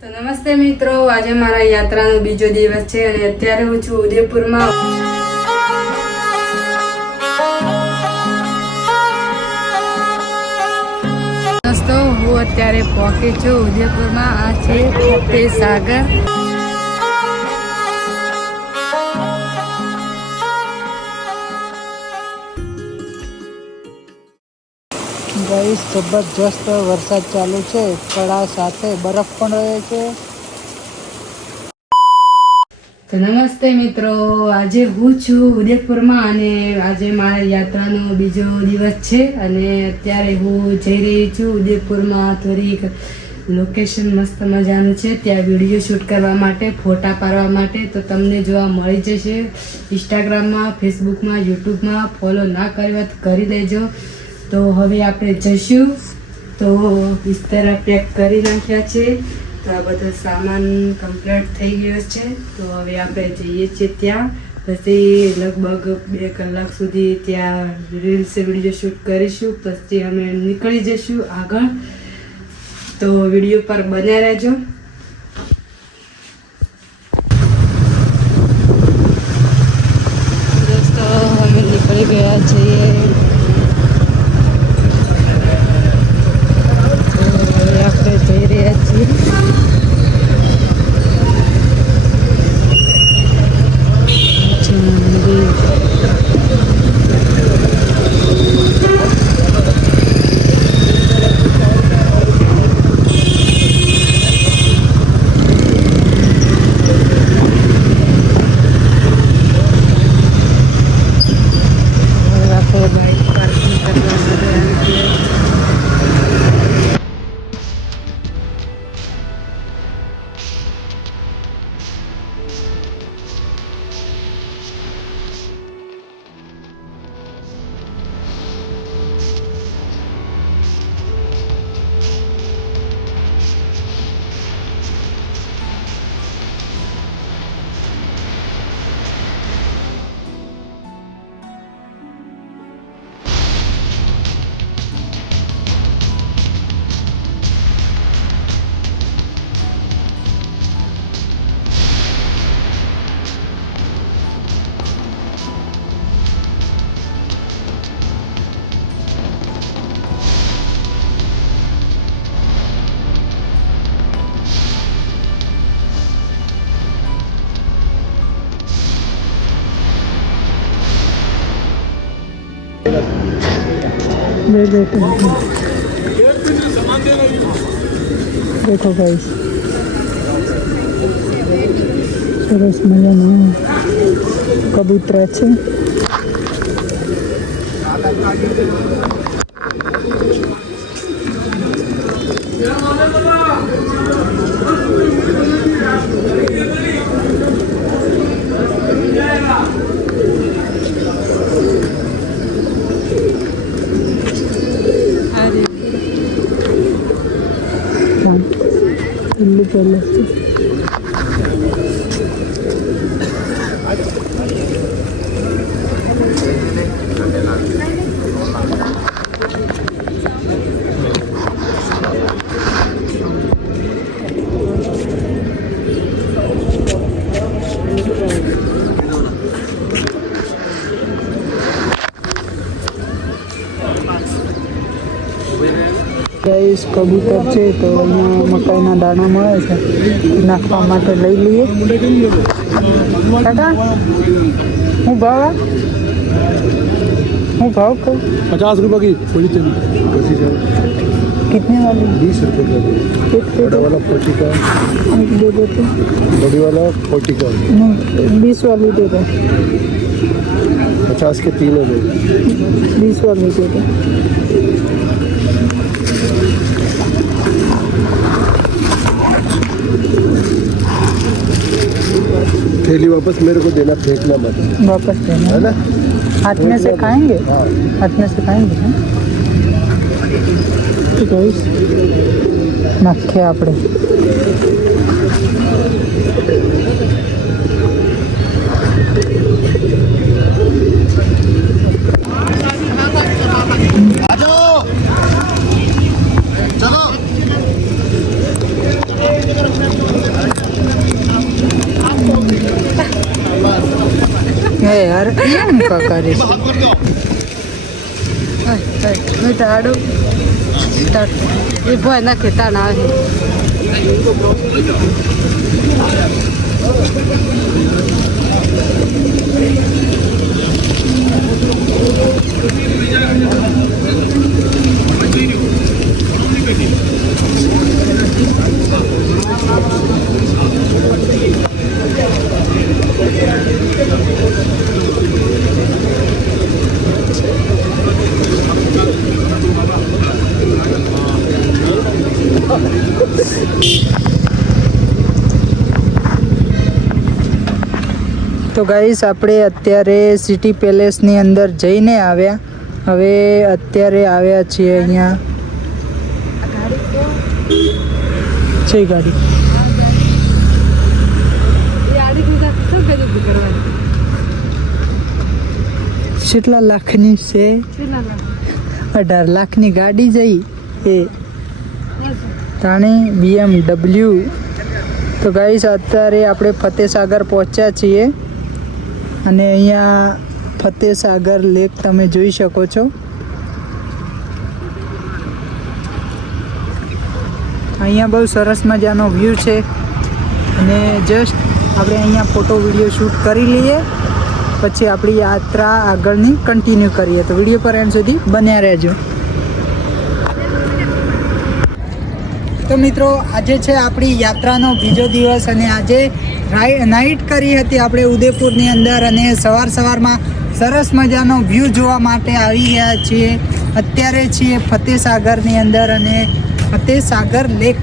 તો નમસ્તે મિત્રો, આજે મારા યાત્રાનો બીજો દિવસ છે અને અત્યારે હું છું ઉદયપુરમાં. દોસ્તો, હું અત્યારે પહોંચી છું ઉદયપુરમાં. આ છે કપી સાગર. ગાઈસ, જબરજસ્ત વરસાદ ચાલુ છે, કડા સાથે બરફ પણ રહે છે. તો નમસ્તે મિત્રો, આજે હું છું ઉદયપુરમાં અને આજે મારા યાત્રાનો બીજો દિવસ છે અને અત્યારે હું જઈ રહી છું ઉદયપુરમાં. થોડીક લોકેશન મસ્ત મજાનું છે, ત્યાં વિડીયો શૂટ કરવા માટે, ફોટા પાડવા માટે. તો તમને જોવા મળી જશે ઇન્સ્ટાગ્રામમાં, ફેસબુકમાં, યુટ્યુબમાં. ફોલો ના કર્યો હોય તો કરી દેજો. તો હવે આપણે જઈશું. તો બિસ્તરા પેક કરી નાખ્યા છે, તો આ બધો સામાન કમ્પ્લીટ થઈ ગયો છે. તો હવે આપણે જઈએ છીએ ત્યાં. પછી લગભગ 2 કલાક સુધી ત્યાં રીલ્સ વિડીયો શૂટ કરીશું. પછી અમે નીકળી જઈશું આગળ. તો વિડીયો પર બન્યા રહેજો. દોસ્તો, અમે નીકળી ગયા છીએ. જઈ રહ્યા છીએ. બાઈક પાર્કિંગ કરવા માટે देखो गाइस, સરસ મજાના કબૂતરા છે. પહેલે ગાઈસ, કબૂતર છે તો અહીંયા મકાઈના દાણા મળે છે, નાખવા માટે લઈ લઈએ. કાકા, હું भाव कहूँ? 50 रुपये की पोलीथीन. कितने वाली? 20 रुपये का. एक बड़ा वाला 40 का. एक दे देते. बड़ी वाला 40 का. नहीं, 20 वाली दे दो. 50 के 3 हो गए. 20 वाली दे दो. थैली वापस मेरे को देना, फेंकना मत. वापस देना है ना? हाथ में से खाएंगे. हाथ में से खाएंगे. तो गाइस, નાખીએ આપણે. चलो એમ કરીશ આડો એ ભય ના ખેતા ના આવે તો ગાઈસ આપણે અત્યારે સિટી પેલેસની અંદર જઈને આવ્યા. હવે અત્યારે આવ્યા છીએ અહીંયા છે ગાડી કેટલા લાખની છે? 18 લાખની ગાડી જઈ એ તાણે BMW. તો ગાઈસ અત્યારે આપણે ફતેસાગર પહોંચ્યા છીએ અને અહીંયા ફતેસાગર લેક તમે જોઈ શકો છો. અહીંયા બહુ સરસ મજાનો વ્યૂ છે અને જસ્ટ આપણે અહીંયા ફોટો વિડીયો શૂટ કરી લઈએ પછી આપણી યાત્રા આગળની કન્ટિન્યુ કરીએ. તો વિડીયો પર એન્ડ સુધી બન્યા રહેજો. તો મિત્રો આજે છે આપણી યાત્રાનો બીજો દિવસ અને આજે નાઇટ કરી હતી આપણે ઉદયપુરની અંદર અને સવારમાં સરસ મજાનો વ્યૂ જોવા માટે આવી ગયા છીએ. અત્યારે છીએ ફતેસાગરની અંદર અને ફતેસાગર લેક.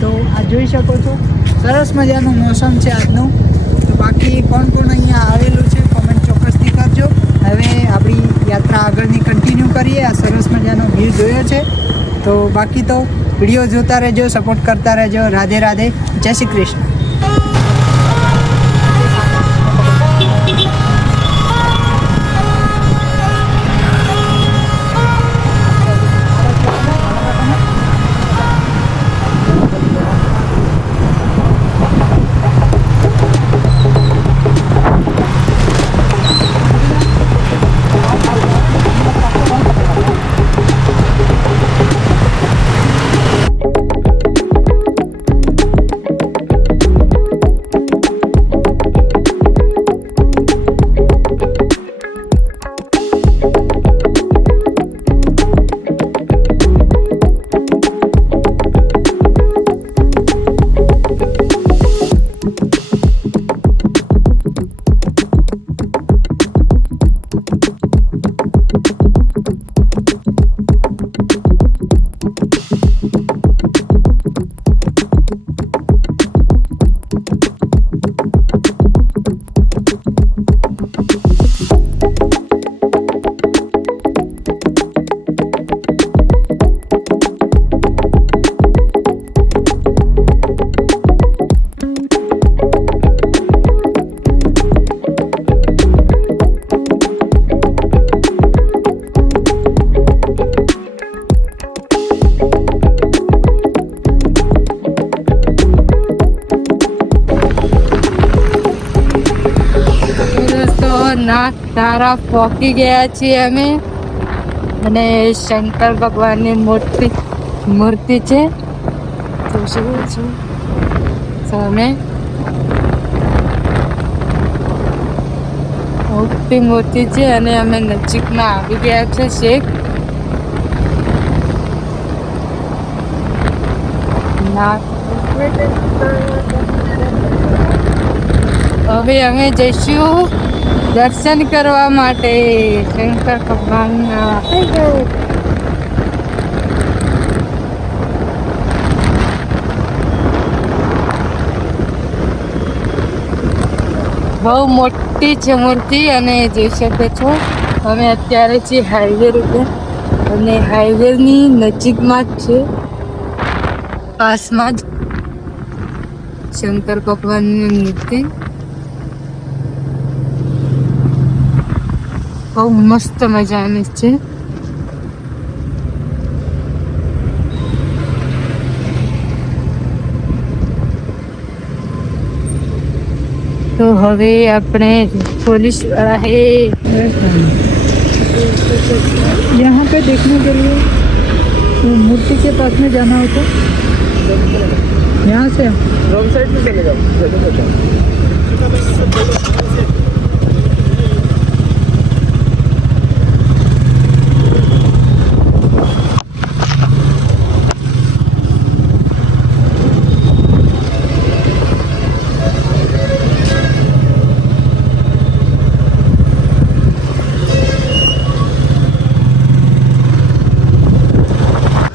તો આ જોઈ શકો છો સરસ મજાનું મોસમ છે આજનું. તો બાકી કોણ અહીંયા આવેલું છે કોમેન્ટ ચોક્કસથી કરજો. હવે આપણી યાત્રા આગળની કન્ટિન્યુ કરીએ. આ સરસ મજાનો વ્યૂ જોયો છે. તો બાકી તો વિડીયો જોતા રહેજો, સપોર્ટ કરતા રહેજો. રાધે રાધે, જય શ્રી કૃષ્ણ. નાથ તારા પહોંચી ગયા છીએ અમે અને શંકર ભગવાનની મૂર્તિ છે સામે મોટી મૂર્તિ છે અને અમે નજીકમાં આવી ગયા છે શેખ હવે અમે જઈશું દર્શન કરવા માટે શંકર ભગવાનના. બહુ મોટી છે મૂર્તિ અને જોઈ શકો છો અમે અત્યારે છીએ હાઈવે રૂપે અને હાઈવેની નજીકમાં જ છે પાસમાં જ શંકર ભગવાનની મૂર્તિ. બહુ મસ્ત મજાની છે. तो हवे अपने पुलिस वाला है यहाँ पे देखने के लिए वो मूर्ति के पास में जाना हो तो यहाँ से रॉन्ग साइड में चले जाओ।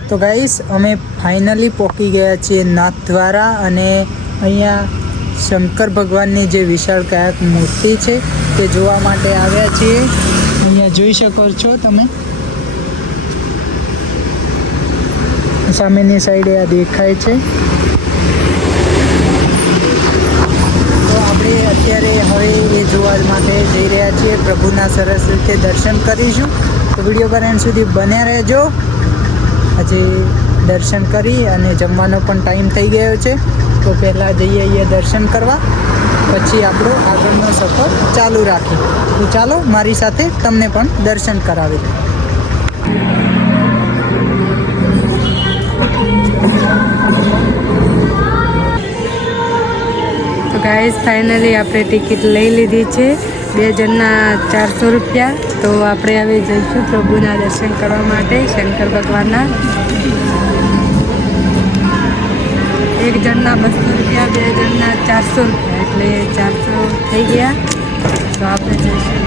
તો ગાઈસ અમે ફાઇનલી પહોંચી ગયા છીએ નાથદ્વારા અને અહીંયા શંકર ભગવાનની જે વિશાળકાયક મૂર્તિ છે તે જોવા માટે આવ્યા છીએ. અહીંયા જોઈ શકો છો તમે સામેની સાઈડે આ દેખાય છે. તો આપણે અત્યારે હવે એ જોવા માટે જઈ રહ્યા છીએ. પ્રભુના સરસ રીતે દર્શન કરીશું. તો વિડીયો પર એન્ડ સુધી બન્યા રહેજો. આજે દર્શન કરી અને જમવાનો પણ ટાઈમ થઈ ગયો છે. તો પહેલાં જઈએ અહીંયા દર્શન કરવા, પછી આપણો આગળનો સફર ચાલુ રાખીએ. તો ચાલો મારી સાથે તમને પણ દર્શન કરાવી દઉં. તો ગાઈસ ફાઇનલી આપણે ટિકિટ લઈ લીધી છે 2 જણના 400 રૂપિયા. તો આપણે હવે જઈશું પ્રભુના દર્શન કરવા માટે શંકર ભગવાનના. 1 જણના 200 રૂપિયા, 2 જણના 400 રૂપિયા, એટલે 400 થઈ ગયા. તો આપણે જઈશું.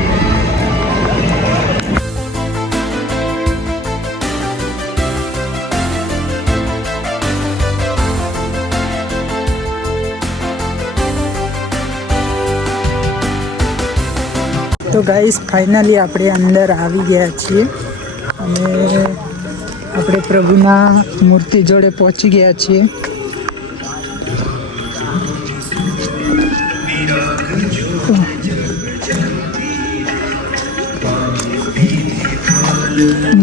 તો ગાઈસ ફાઇનલી આપણે અંદર આવી ગયા છીએ અને આપણે પ્રભુના મૂર્તિ જોડે પહોંચી ગયા છીએ.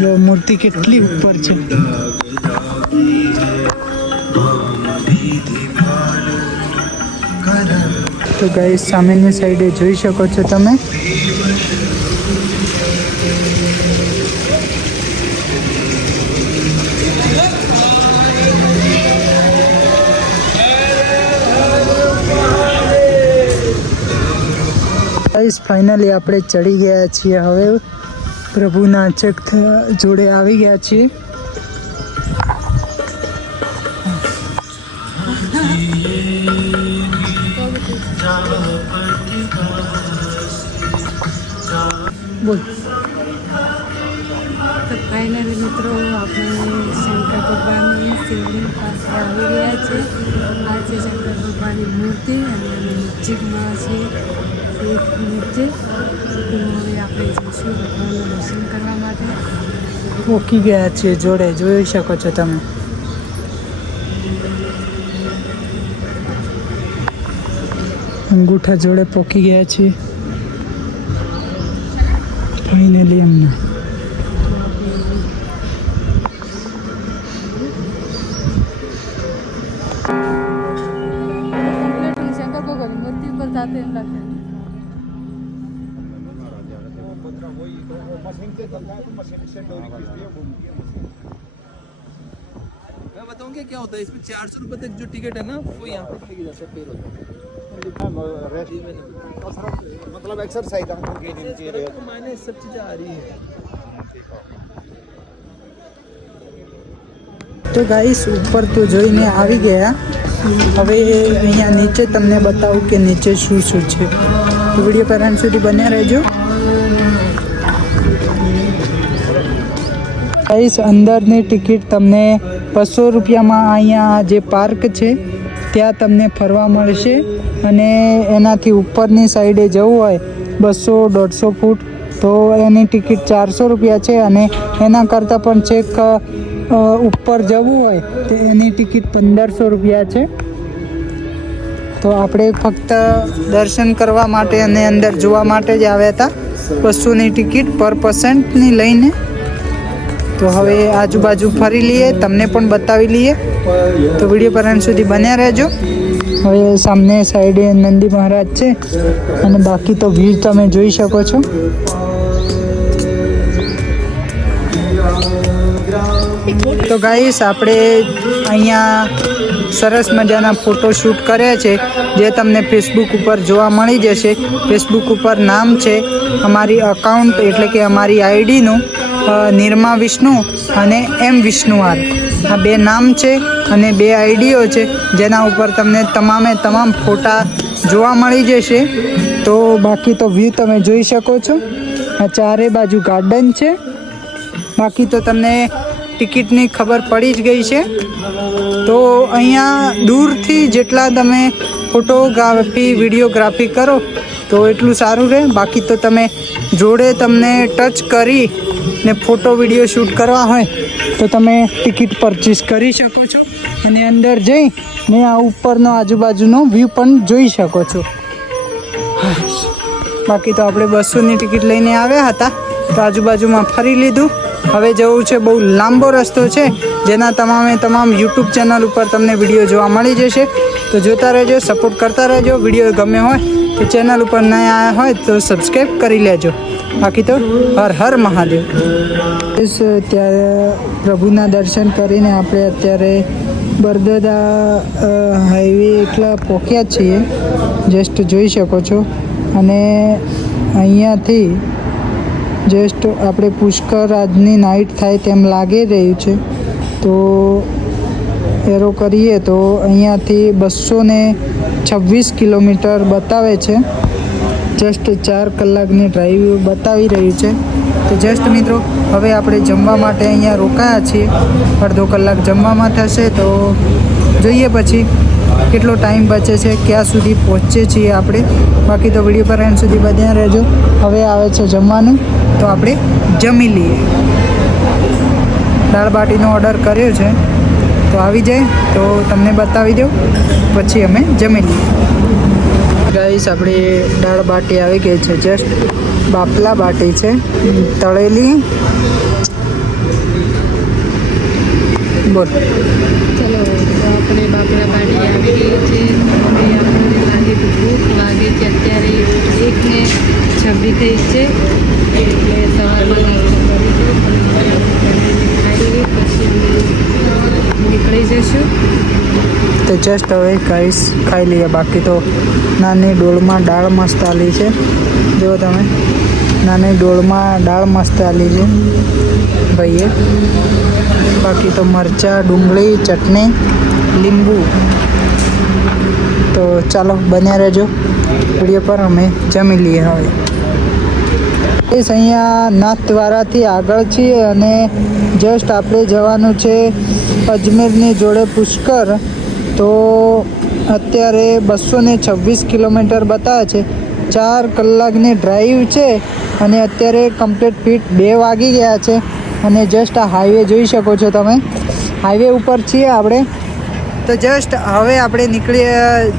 જો મૂર્તિ કેટલી ઉપર છે. તો ગાઈસ સામેની સાઈડે જોઈ શકો છો તમે. ગાઈસ ફાઇનલી આપણે ચડી ગયા છીએ. હવે પ્રભુના ચક જોડે આવી ગયા છીએ. બોલ. તો ફાઇનલી મિત્રો આપણે શંકર ભગવાનની શિવલિંગ પાસે આવી ગયા છે. આ છે શંકર ભગવાનની મૂર્તિ અને નજીકમાં છે એક મૂર્તિ. તો હવે આપણે જઈશું ભગવાનનું દર્શન કરવા માટે. પહોંચી ગયા છીએ જોડે, જોઈ શકો છો તમે. અંગૂઠા જોડે પહોંચી ગયા છીએ ફાઇનલી એમને. શંકર ભગવાનની મૂર્તિ ઉપર જાતે એમ લાગે. मैं बताऊंगा क्या होता है इसमें 400 रुपए तक जो टिकट है ना वो यहाँ पे लगी जाता है पेड़ मतलब एक्सरसाइज तो मायने सब चीजें आ रही है. તો ગાઈસ ઉપર તો જોઈને આવી ગયા. હવે અહીંયા નીચે તમને બતાવું કે નીચે શું શું છે. તો વિડીયો પર અંત સુધી બન્યા રહેજો. ગાઈસ અંદરની ટિકિટ તમને 200 રૂપિયામાં અહીંયા જે પાર્ક છે ત્યાં તમને ફરવા મળશે. અને એનાથી ઉપરની સાઈડે જવું હોય 200-150 ફૂટ તો એની ટિકિટ 400 રૂપિયા છે. અને એના કરતાં પણ છેક ઉપર જવું હોય તો એની ટિકિટ 1500 રૂપિયા છે. તો આપણે ફક્ત દર્શન કરવા માટે અને અંદર જોવા માટે જ આવ્યા હતા. 200ની ટિકિટ પર પર્સનની લઈને. તો હવે આજુબાજુ ફરી લઈએ, તમને પણ બતાવી લઈએ. તો વિડીયો પર અંત સુધી બન્યા રહેજો. હવે સામને સાઈડે નંદી મહારાજ છે અને બાકી તો વ્યૂ તમે જોઈ શકો છો. તો ગાઈસ આપણે અહીંયા સરસ મજાના ફોટો શૂટ કર્યા છે જે તમને ફેસબુક ઉપર જોવા મળી જશે. ફેસબુક ઉપર નામ છે અમારી અકાઉન્ટ એટલે કે અમારી આઈડીનું નિર્મા વિષ્ણુ અને એમ વિષ્ણુઆર. આ બે નામ છે અને બે આઈડીઓ છે જેના ઉપર તમને તમામ ફોટા જોવા મળી જશે. તો બાકી તો વ્યૂ તમે જોઈ શકો છો. આ ચારે બાજુ ગાર્ડન છે. બાકી તો તમને ટિકિટની ખબર પડી જ ગઈ છે. તો અહીંયા દૂરથી જેટલા તમે ફોટોગ્રાફી વિડીયોગ્રાફી કરો તો એટલું સારું રહે. બાકી તો તમે જોડે તમને ટચ કરી ને ફોટો વિડીયો શૂટ કરવા હોય તો તમે ટિકિટ પરચેસ કરી શકો છો અને અંદર જઈ ને આ ઉપરનો આજુબાજુનો વ્યૂ પણ જોઈ શકો છો. બાકી તો આપણે 200ની ટિકિટ લઈને આવ્યા હતા તો આજુબાજુમાં ફરી લીધું. હવે જવું છે, બહુ લાંબો રસ્તો છે જેના તમામ યુટ્યુબ ચેનલ ઉપર તમને વિડીયો જોવા મળી જશે. તો જોતા રહેજો, સપોર્ટ કરતા રહેજો. વિડીયો ગમે હોય તો ચેનલ ઉપર ન આવ્યા હોય તો સબસ્ક્રાઈબ કરી લેજો. બાકી તો હર હર મહાદેવ. ત્યારે પ્રભુના દર્શન કરીને આપણે અત્યારે બરદદા હાઈવે એટલા પહોંચ્યા છીએ, જસ્ટ જોઈ શકો છો. અને અહીંયાથી જસ્ટ આપણે પુષ્કર આજની નાઇટ થાય તેમ લાગી રહ્યું છે. તો એરો કરીએ તો અહીંયાથી 226 કિલોમીટર બતાવે છે. જસ્ટ 4 કલાકની ડ્રાઈવ બતાવી રહ્યું છે. તો જસ્ટ મિત્રો હવે આપણે જમવા માટે અહીંયા રોકાયા છીએ. અડધો કલાક જમવામાં થશે તો જોઈએ પછી કેટલો ટાઈમ બચે છે, ક્યાં સુધી પહોંચીએ છીએ આપણે. બાકી તો વિડીયો પર એન્ડ સુધી બન્યા રહેજો. હવે આવે છે જમવાનું તો આપણે જમી લઈએ. દાળ બાટીનો ઓર્ડર કર્યો છે તો આવી જાય તો તમને બતાવી દઉં, પછી અમે જમી લઈએ. ગાઈસ આપણે દાળ બાટી આવી ગઈ છે. જસ્ટ બાપલા બાટી છે, તળેલી. બોલ. ચલો, તો આપણે બાપરા બાટી આવી ગઈ છે. હવે આપણને લાગે તો ભૂખ લાગે છે. અત્યારે 1:26 થઈ છે એટલે સવારમાં નાસ્તો કરીશું. ખાઈ લઈએ પછી અમે નીકળી જઈશું. તો જસ્ટ હવે ગાઈસ ખાઈ લઈએ. બાકી તો નાની ડોલમાં દાળ મસ્ત આલી છે. જો તમે, નાની ડોલમાં દાળ મસ્ત આલી છે ભાઈએ. બાકી તો મરચાં, ડુંગળી, ચટણી, લીંબુ. તો ચાલો બન્યા રહેજો વિડીયો પર, અમે જમી લઈએ. હવે અહીંયા નાથદ્વારાથી આગળ છીએ અને જસ્ટ આપણે જવાનું છે અજમેરની જોડે પુષ્કર. તો અત્યારે 226 કિલોમીટર બતાવે છે. 4 કલાકની ડ્રાઈવ છે અને અત્યારે કમ્પ્લીટ ફિટ 2 વાગી ગયા છે. અને જસ્ટ આ હાઈવે જોઈ શકો છો તમે, હાઈવે ઉપર છીએ આપણે. તો જસ્ટ હવે આપણે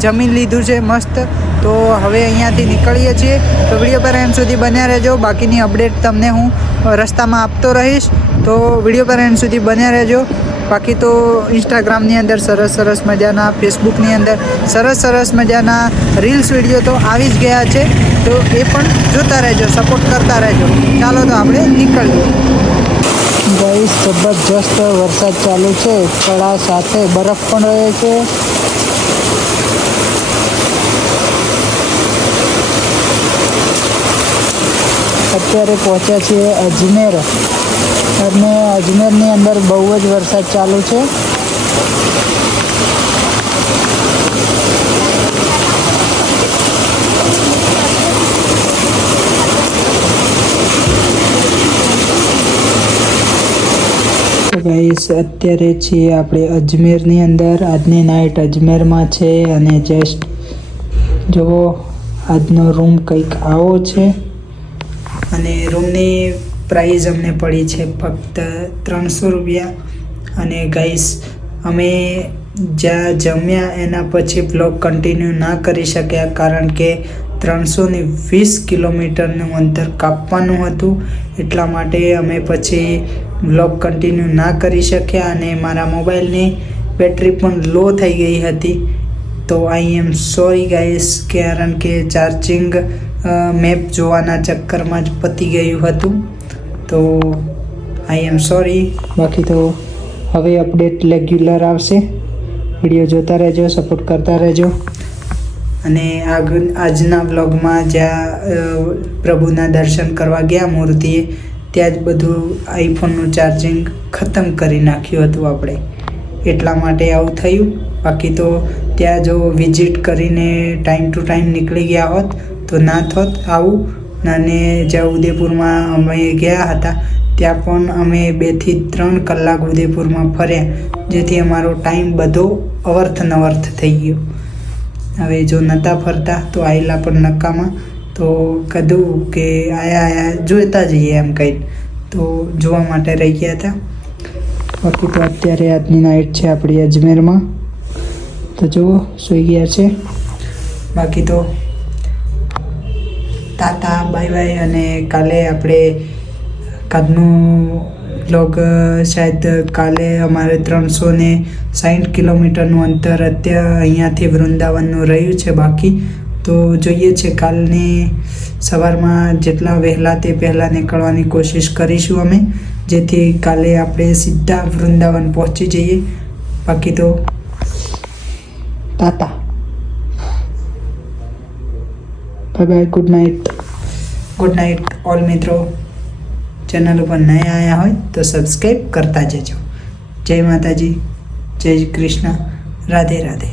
જમી લીધું છે મસ્ત. તો હવે અહીંયાથી નીકળીએ છીએ. તો વિડીયો પર એન્ડ સુધી બન્યા રહેજો. બાકીની અપડેટ તમને હું રસ્તામાં આપતો રહીશ. તો વિડીયો પર એન્ડ સુધી બન્યા રહેજો. બાકી તો ઇન્સ્ટાગ્રામની અંદર સરસ મજાના, ફેસબુકની અંદર સરસ મજાના રીલ્સ વિડીયો તો આવી જ ગયા છે. તો એ પણ જોતા રહેજો, સપોર્ટ કરતા રહેજો. ચાલો તો આપણે નીકળીએ. ગાઈસ જબરજસ્ત વરસાદ ચાલુ છે, કળા સાથે બરફ પણ રહે છે. અત્યારે પહોંચ્યા છીએ અજમેર અને અજમેરની અંદર બહુ જ વરસાદ ચાલુ છે. ગાઈસ અત્યારે છીએ આપણે અજમેરની અંદર. આજની નાઇટ અજમેરમાં છે અને જસ્ટ જુઓ આજનો રૂમ કંઈક આવો છે. અને રૂમની પ્રાઇસ અમને પડી છે ફક્ત 300 રૂપિયા. અને ગાઈસ અમે જ્યાં જમ્યા એના પછી બ્લોગ કન્ટિન્યુ ના કરી શક્યા કારણ કે 320 કિલોમીટરનું અંતર કાપવાનું હતું. એટલા માટે અમે પછી વ્લોગ કન્ટિન્યુ ના કરી શક્યા અને મારા મોબાઈલની બેટરી પણ લો થઈ ગઈ હતી. તો આઈ એમ સોરી ગાઈસ, કારણ કે ચાર્જિંગ મેપ જોવાના ચક્કરમાં જ પતી ગયું હતું. તો આઈ એમ સોરી. બાકી તો હવે અપડેટ રેગ્યુલર આવશે. વિડીયો જોતા રહેજો, સપોર્ટ કરતા રહેજો. અને આજના વ્લોગમાં જ્યાં પ્રભુના દર્શન કરવા ગયા મૂર્તિએ, ત્યાં જ બધું આઈફોનનું ચાર્જિંગ ખતમ કરી નાખ્યું હતું આપણે, એટલા માટે આવું થયું. બાકી તો ત્યાં જો વિઝિટ કરીને ટાઈમ ટુ ટાઈમ નીકળી ગયા હોત તો ના થોત આવું. અને જ્યાં ઉદયપુરમાં અમે ગયા હતા ત્યાં પણ અમે 2 થી 3 કલાક ઉદયપુરમાં ફર્યા, જેથી અમારો ટાઈમ બધો અવર્થ નવર્થ થઈ ગયો. હવે જો નહોતા ફરતા તો આયેલા પણ નકામાં. તો કીધું કે આયા જોતા જઈએ એમ કંઈ, તો જોવા માટે રહી ગયા હતા. બાકી તો અત્યારે આજની નાઇટ છે આપણી અજમેરમાં. તો જુઓ સૂઈ ગયા છે. બાકી તો તાતા બાય બાય. અને કાલે આપણે કાલનું વ્લોગ શાયદ કાલે અમારે 360 કિલોમીટરનું અંતર અત્યારે અહીંયાથી વૃંદાવનનું રહ્યું છે બાકી. તો જોઈએ છે કાલની સવારમાં જેટલા વહેલા તે પહેલાં નીકળવાની કોશિશ કરીશું અમે, જેથી કાલે આપણે સીધા વૃંદાવન પહોંચી જઈએ. બાકી તો tata bye bye, good night. Good night all મિત્રો. ચેનલ ઉપર નયા આવ્યા હોય તો સબસ્ક્રાઈબ કરતા જજો. જય માતાજી, જય કૃષ્ણ, રાધે રાધે.